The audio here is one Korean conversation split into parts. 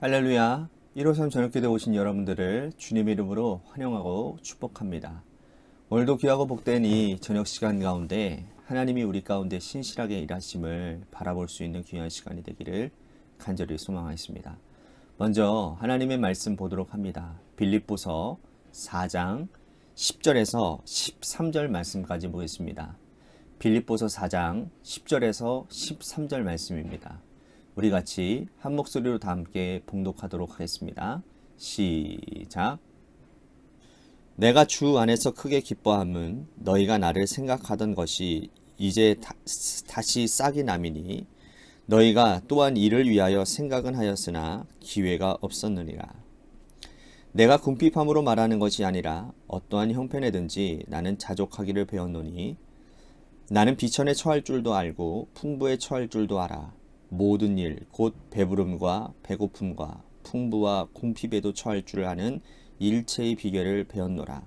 할렐루야. 1호선 저녁기도에 오신 여러분들을 주님의 이름으로 환영하고 축복합니다. 오늘도 귀하고 복된 이 저녁 시간 가운데 하나님이 우리 가운데 신실하게 일하심을 바라볼 수 있는 귀한 시간이 되기를 간절히 소망하겠습니다. 먼저 하나님의 말씀 보도록 합니다. 빌립보서 4장 10절에서 13절 말씀까지 보겠습니다. 빌립보서 4장 10절에서 13절 말씀입니다. 우리 같이 한 목소리로 다 함께 봉독하도록 하겠습니다. 시작. 내가 주 안에서 크게 기뻐함은 너희가 나를 생각하던 것이 이제 다시 싹이 남이니 너희가 또한 이를 위하여 생각은 하였으나 기회가 없었느니라. 내가 궁핍함으로 말하는 것이 아니라 어떠한 형편에든지 나는 자족하기를 배웠노니 나는 비천에 처할 줄도 알고 풍부에 처할 줄도 알아. 모든 일, 곧 배부름과 배고픔과 풍부와 궁핍에도 처할 줄 아는 일체의 비결을 배웠노라.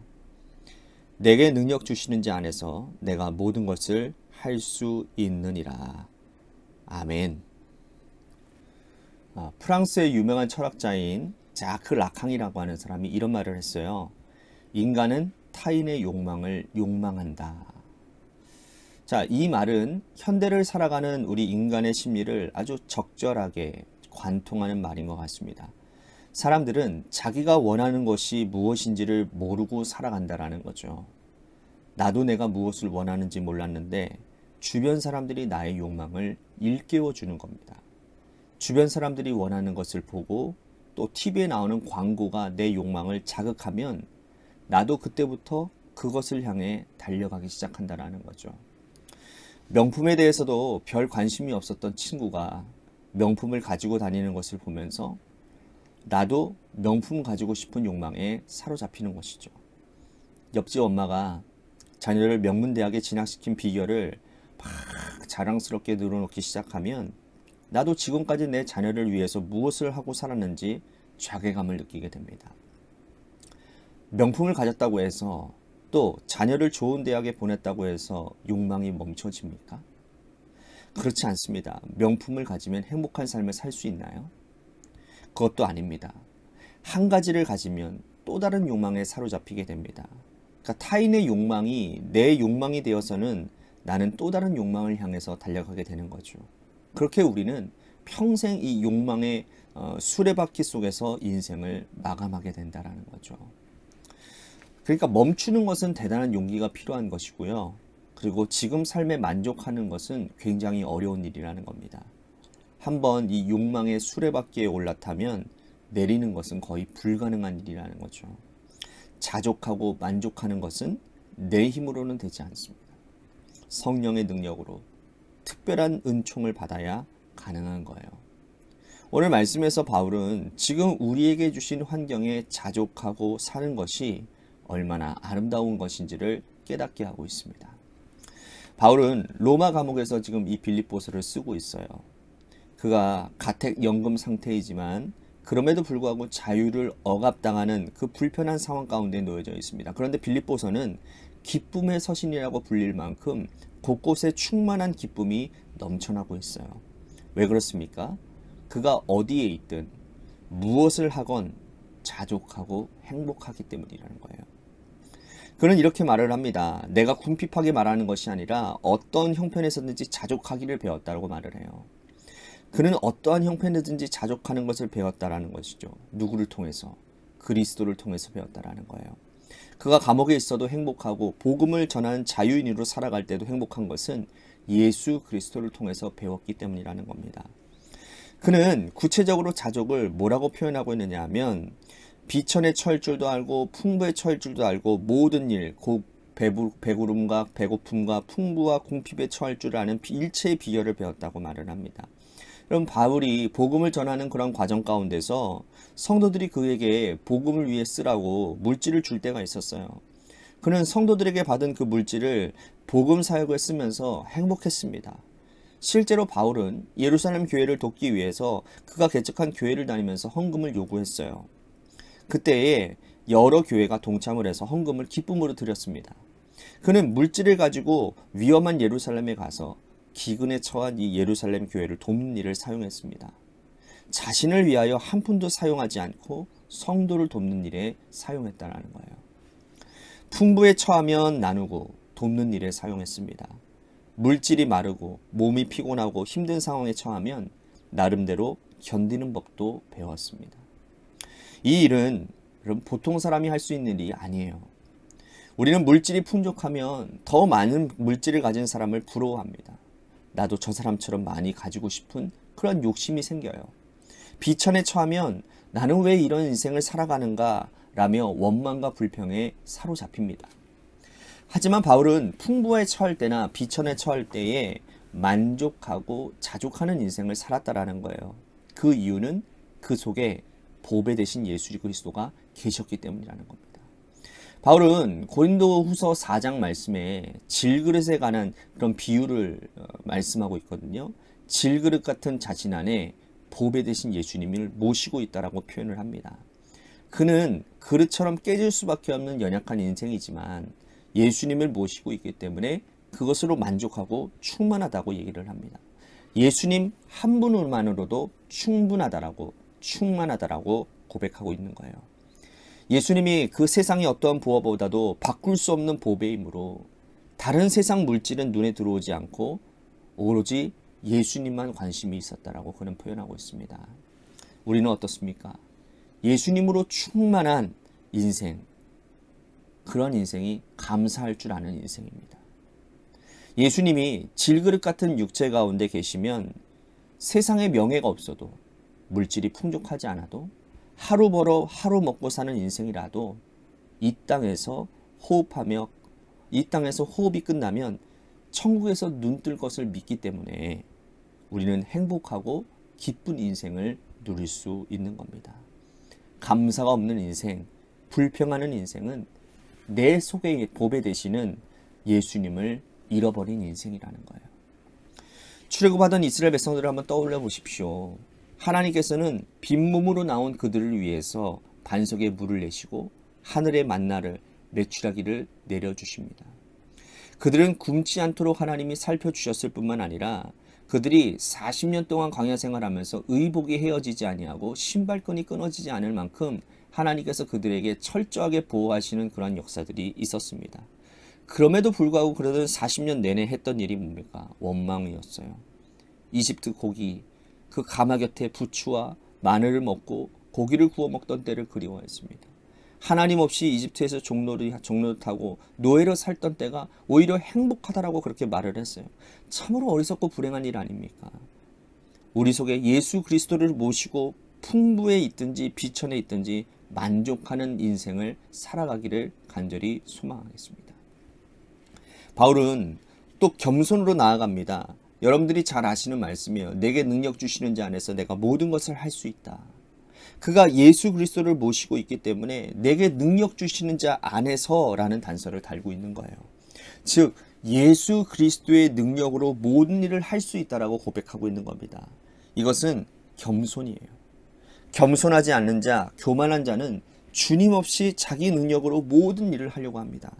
내게 능력 주시는 자 안에서 내가 모든 것을 할 수 있느니라. 아멘. 프랑스의 유명한 철학자인 자크 라캉이라고 하는 사람이 이런 말을 했어요. 인간은 타인의 욕망을 욕망한다. 자, 이 말은 현대를 살아가는 우리 인간의 심리를 아주 적절하게 관통하는 말인 것 같습니다. 사람들은 자기가 원하는 것이 무엇인지를 모르고 살아간다라는 거죠. 나도 내가 무엇을 원하는지 몰랐는데 주변 사람들이 나의 욕망을 일깨워 주는 겁니다. 주변 사람들이 원하는 것을 보고 또 TV에 나오는 광고가 내 욕망을 자극하면 나도 그때부터 그것을 향해 달려가기 시작한다라는 거죠. 명품에 대해서도 별 관심이 없었던 친구가 명품을 가지고 다니는 것을 보면서 나도 명품 가지고 싶은 욕망에 사로잡히는 것이죠. 옆집 엄마가 자녀를 명문대학에 진학시킨 비결을 막 자랑스럽게 늘어놓기 시작하면 나도 지금까지 내 자녀를 위해서 무엇을 하고 살았는지 자괴감을 느끼게 됩니다. 명품을 가졌다고 해서 또 자녀를 좋은 대학에 보냈다고 해서 욕망이 멈춰집니까? 그렇지 않습니다. 명품을 가지면 행복한 삶을 살 수 있나요? 그것도 아닙니다. 한 가지를 가지면 또 다른 욕망에 사로잡히게 됩니다. 그러니까 타인의 욕망이 내 욕망이 되어서는 나는 또 다른 욕망을 향해서 달려가게 되는 거죠. 그렇게 우리는 평생 이 욕망의 수레바퀴 속에서 인생을 마감하게 된다는 거죠. 그러니까 멈추는 것은 대단한 용기가 필요한 것이고요. 그리고 지금 삶에 만족하는 것은 굉장히 어려운 일이라는 겁니다. 한번 이 욕망의 수레바퀴에 올라타면 내리는 것은 거의 불가능한 일이라는 거죠. 자족하고 만족하는 것은 내 힘으로는 되지 않습니다. 성령의 능력으로 특별한 은총을 받아야 가능한 거예요. 오늘 말씀에서 바울은 지금 우리에게 주신 환경에 자족하고 사는 것이 얼마나 아름다운 것인지를 깨닫게 하고 있습니다. 바울은 로마 감옥에서 지금 이 빌립보서를 쓰고 있어요. 그가 가택연금 상태이지만 그럼에도 불구하고 자유를 억압당하는 그 불편한 상황 가운데 놓여져 있습니다. 그런데 빌립보서는 기쁨의 서신이라고 불릴 만큼 곳곳에 충만한 기쁨이 넘쳐나고 있어요. 왜 그렇습니까? 그가 어디에 있든 무엇을 하건 자족하고 행복하기 때문이라는 거예요. 그는 이렇게 말을 합니다. 내가 궁핍하게 말하는 것이 아니라 어떤 형편에서든지 자족하기를 배웠다고 말을 해요. 그는 어떠한 형편이든지 자족하는 것을 배웠다라는 것이죠. 누구를 통해서? 그리스도를 통해서 배웠다라는 거예요. 그가 감옥에 있어도 행복하고 복음을 전하는 자유인으로 살아갈 때도 행복한 것은 예수 그리스도를 통해서 배웠기 때문이라는 겁니다. 그는 구체적으로 자족을 뭐라고 표현하고 있느냐 하면 비천에 처할 줄도 알고 풍부에 처할 줄도 알고 모든 일, 곧 배부름과 배고픔과 풍부와 궁핍에 처할 줄 아는 일체의 비결을 배웠다고 말을 합니다. 그럼 바울이 복음을 전하는 그런 과정 가운데서 성도들이 그에게 복음을 위해 쓰라고 물질을 줄 때가 있었어요. 그는 성도들에게 받은 그 물질을 복음 사역을 쓰면서 행복했습니다. 실제로 바울은 예루살렘 교회를 돕기 위해서 그가 개척한 교회를 다니면서 헌금을 요구했어요. 그때에 여러 교회가 동참을 해서 헌금을 기쁨으로 드렸습니다. 그는 물질을 가지고 위험한 예루살렘에 가서 기근에 처한 이 예루살렘 교회를 돕는 일을 사용했습니다. 자신을 위하여 한 푼도 사용하지 않고 성도를 돕는 일에 사용했다라는 거예요. 풍부에 처하면 나누고 돕는 일에 사용했습니다. 물질이 마르고 몸이 피곤하고 힘든 상황에 처하면 나름대로 견디는 법도 배웠습니다. 이 일은 보통 사람이 할 수 있는 일이 아니에요. 우리는 물질이 풍족하면 더 많은 물질을 가진 사람을 부러워합니다. 나도 저 사람처럼 많이 가지고 싶은 그런 욕심이 생겨요. 비천에 처하면 나는 왜 이런 인생을 살아가는가 라며 원망과 불평에 사로잡힙니다. 하지만 바울은 풍부에 처할 때나 비천에 처할 때에 만족하고 자족하는 인생을 살았다라는 거예요. 그 이유는 그 속에 보배 되신 예수 그리스도가 계셨기 때문이라는 겁니다. 바울은 고린도후서 4장 말씀에 질그릇에 관한 그런 비유를 말씀하고 있거든요. 질그릇 같은 자신 안에 보배 되신 예수님을 모시고 있다라고 표현을 합니다. 그는 그릇처럼 깨질 수밖에 없는 연약한 인생이지만 예수님을 모시고 있기 때문에 그것으로 만족하고 충만하다고 얘기를 합니다. 예수님 한 분만으로도 충분하다라고 충만하다라고 고백하고 있는 거예요. 예수님이 그 세상의 어떠한 부하보다도 바꿀 수 없는 보배이므로 다른 세상 물질은 눈에 들어오지 않고 오로지 예수님만 관심이 있었다라고 그는 표현하고 있습니다. 우리는 어떻습니까? 예수님으로 충만한 인생, 그런 인생이 감사할 줄 아는 인생입니다. 예수님이 질그릇 같은 육체 가운데 계시면 세상에 명예가 없어도 물질이 풍족하지 않아도 하루 벌어 하루 먹고 사는 인생이라도 이 땅에서 호흡하며 이 땅에서 호흡이 끝나면 천국에서 눈 뜰 것을 믿기 때문에 우리는 행복하고 기쁜 인생을 누릴 수 있는 겁니다. 감사가 없는 인생, 불평하는 인생은 내 속에 보배 되시는 예수님을 잃어버린 인생이라는 거예요. 출애굽하던 이스라엘 백성들을 한번 떠올려 보십시오. 하나님께서는 빈몸으로 나온 그들을 위해서 반석에 물을 내시고 하늘의 만나를 메추라기를 내려주십니다. 그들은 굶지 않도록 하나님이 살펴주셨을 뿐만 아니라 그들이 40년 동안 광야 생활하면서 의복이 헤어지지 아니하고 신발끈이 끊어지지 않을 만큼 하나님께서 그들에게 철저하게 보호하시는 그런 역사들이 있었습니다. 그럼에도 불구하고 그러던 40년 내내 했던 일이 뭡니까? 원망이었어요. 이집트 고기, 그 가마 곁에 부추와 마늘을 먹고 고기를 구워 먹던 때를 그리워했습니다. 하나님 없이 이집트에서 종노릇하고 노예로 살던 때가 오히려 행복하다라고 그렇게 말을 했어요. 참으로 어리석고 불행한 일 아닙니까? 우리 속에 예수 그리스도를 모시고 풍부에 있든지 비천에 있든지 만족하는 인생을 살아가기를 간절히 소망하겠습니다. 바울은 또 겸손으로 나아갑니다. 여러분들이 잘 아시는 말씀이에요. 내게 능력 주시는 자 안에서 내가 모든 것을 할 수 있다. 그가 예수 그리스도를 모시고 있기 때문에 내게 능력 주시는 자 안에서라는 단서를 달고 있는 거예요. 즉 예수 그리스도의 능력으로 모든 일을 할 수 있다라고 고백하고 있는 겁니다. 이것은 겸손이에요. 겸손하지 않는 자, 교만한 자는 주님 없이 자기 능력으로 모든 일을 하려고 합니다.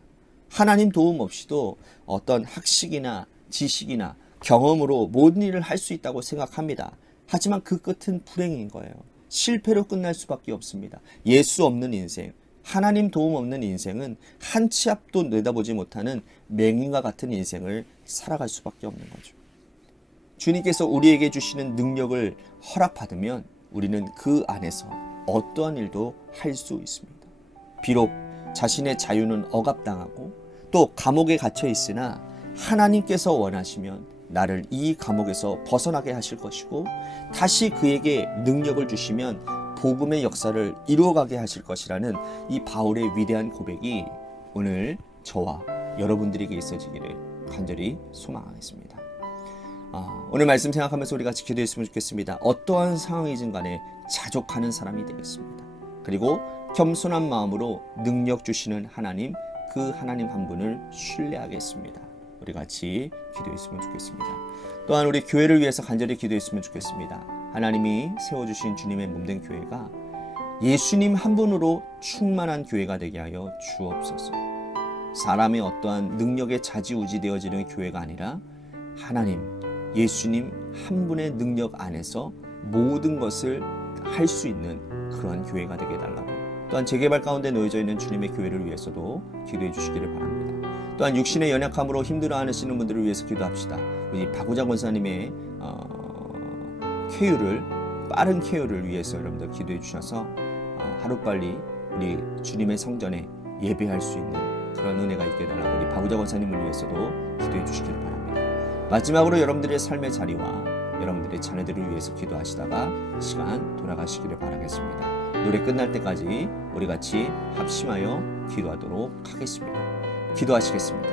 하나님 도움 없이도 어떤 학식이나 지식이나 경험으로 모든 일을 할 수 있다고 생각합니다. 하지만 그 끝은 불행인 거예요. 실패로 끝날 수밖에 없습니다. 예수 없는 인생, 하나님 도움 없는 인생은 한 치 앞도 내다보지 못하는 맹인과 같은 인생을 살아갈 수밖에 없는 거죠. 주님께서 우리에게 주시는 능력을 허락받으면 우리는 그 안에서 어떠한 일도 할 수 있습니다. 비록 자신의 자유는 억압당하고 또 감옥에 갇혀 있으나 하나님께서 원하시면 나를 이 감옥에서 벗어나게 하실 것이고 다시 그에게 능력을 주시면 복음의 역사를 이루어가게 하실 것이라는 이 바울의 위대한 고백이 오늘 저와 여러분들에게 있어지기를 간절히 소망하겠습니다. 오늘 말씀 생각하면서 우리 같이 기도했으면 좋겠습니다. 어떠한 상황이든 간에 자족하는 사람이 되겠습니다. 그리고 겸손한 마음으로 능력 주시는 하나님, 그 하나님 한 분을 신뢰하겠습니다. 우리 같이 기도했으면 좋겠습니다. 또한 우리 교회를 위해서 간절히 기도했으면 좋겠습니다. 하나님이 세워주신 주님의 몸된 교회가 예수님 한 분으로 충만한 교회가 되게 하여 주옵소서. 사람의 어떠한 능력에 좌지우지되어지는 교회가 아니라 하나님, 예수님 한 분의 능력 안에서 모든 것을 할 수 있는 그런 교회가 되게 해달라고, 또한 재개발 가운데 놓여져 있는 주님의 교회를 위해서도 기도해 주시기를 바랍니다. 또한 육신의 연약함으로 힘들어하시는 분들을 위해서 기도합시다. 우리 박우자 권사님의 빠른 쾌유를 위해서 여러분들 기도해 주셔서 하루빨리 우리 주님의 성전에 예배할 수 있는 그런 은혜가 있게 해달라고 우리 박우자 권사님을 위해서도 기도해 주시기를 바랍니다. 마지막으로 여러분들의 삶의 자리와 여러분들의 자녀들을 위해서 기도하시다가 시간 돌아가시기를 바라겠습니다. 노래 끝날 때까지 우리 같이 합심하여 기도하도록 하겠습니다. 기도하시겠습니다.